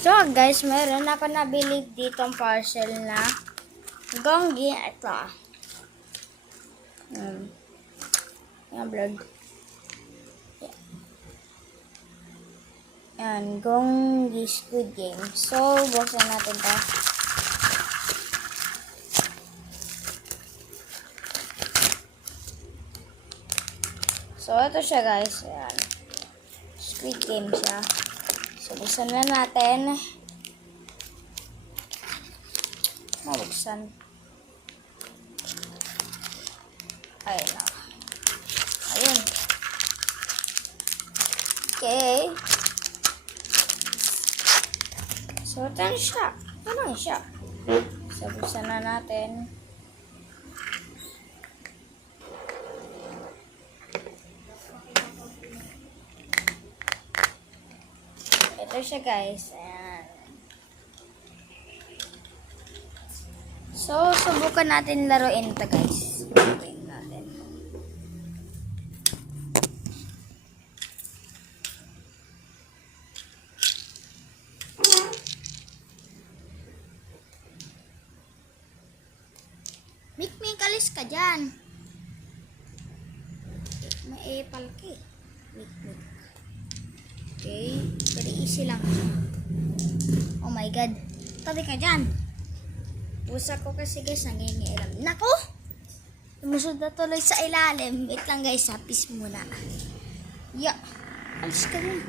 So guys, meron ako nabili ditong parcel na Gongi. Ito. Yung vlog. Yan, Gongi Squid Game. So, buksan natin to. So, ito siya guys. Ayan. Squid Game siya. So, buksan na natin. Mabuksan. Ayun na. Ayun. Okay. So, ito na siya. Ito lang siya. So, buksan na natin. Ito siya guys. Ayan. So, subukan natin laruin ito guys. Subukan natin. Mik, alis ka dyan. May palki. Mik. Okay. Very easy lang. Oh my god. Tabi ka dyan. Pusa ko kasi guys, nangingialam. Nako! Lumusod na tuloy sa ilalim. Wait lang guys, hapis muna. Ya. Alis ka dyan.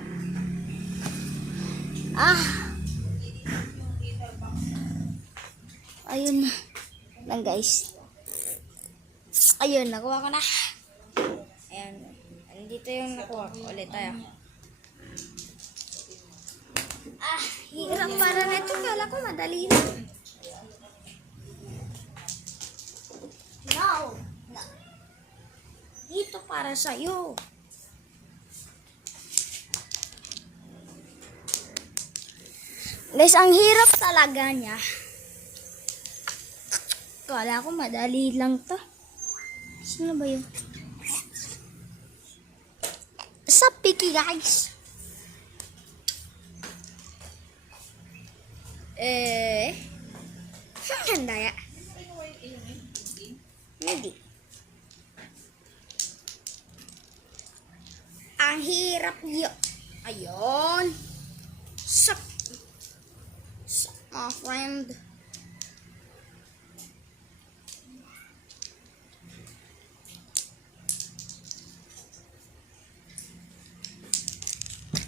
Ayun na. Lang guys. Ayun, nakuha ko na. Ayan. Andito yung nakuha ko. Ulit tayo. Hirap para na ito. Kala ko madali na. No. Dito para sa'yo. Guys, ang hirap talaga niya. Kala ko madali lang to. Sino ba yun? Sa picky guys. Handa ya. Hindi. Ang hirap yun. Ayun. Sup, my friend.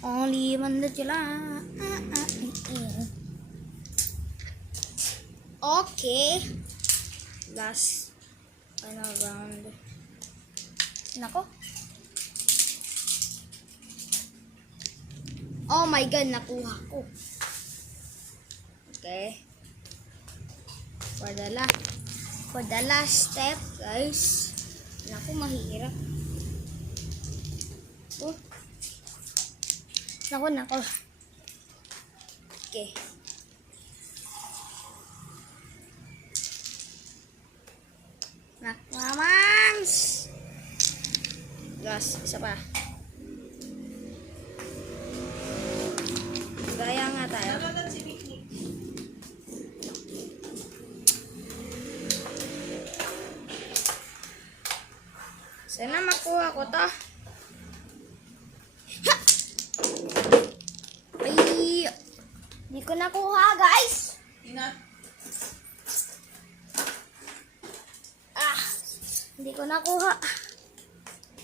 Only one that you like. Okay. Last final round. Nako. Oh my god, nakuha ko. Okay. For the last step, guys. Naku, mahirap. Oh. Nako. Okay. Nakmamans! Gas, isa pa. Gaya nga tayo. Sana makuha ko to. Ay! Hindi ko nakuha, guys! Hindi ko nakuha.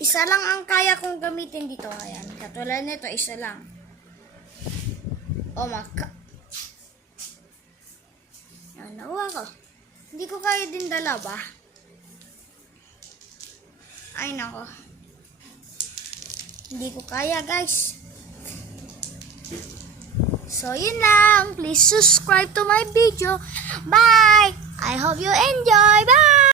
Isa lang ang kaya kong gamitin dito. Ayan. Katulad nito, isa lang. Oh my god. Ayan, nakuha ko. Hindi ko kaya din dalawa. Ay, nako. Hindi ko kaya, guys. So, yun lang. Please subscribe to my video. Bye! I hope you enjoy. Bye!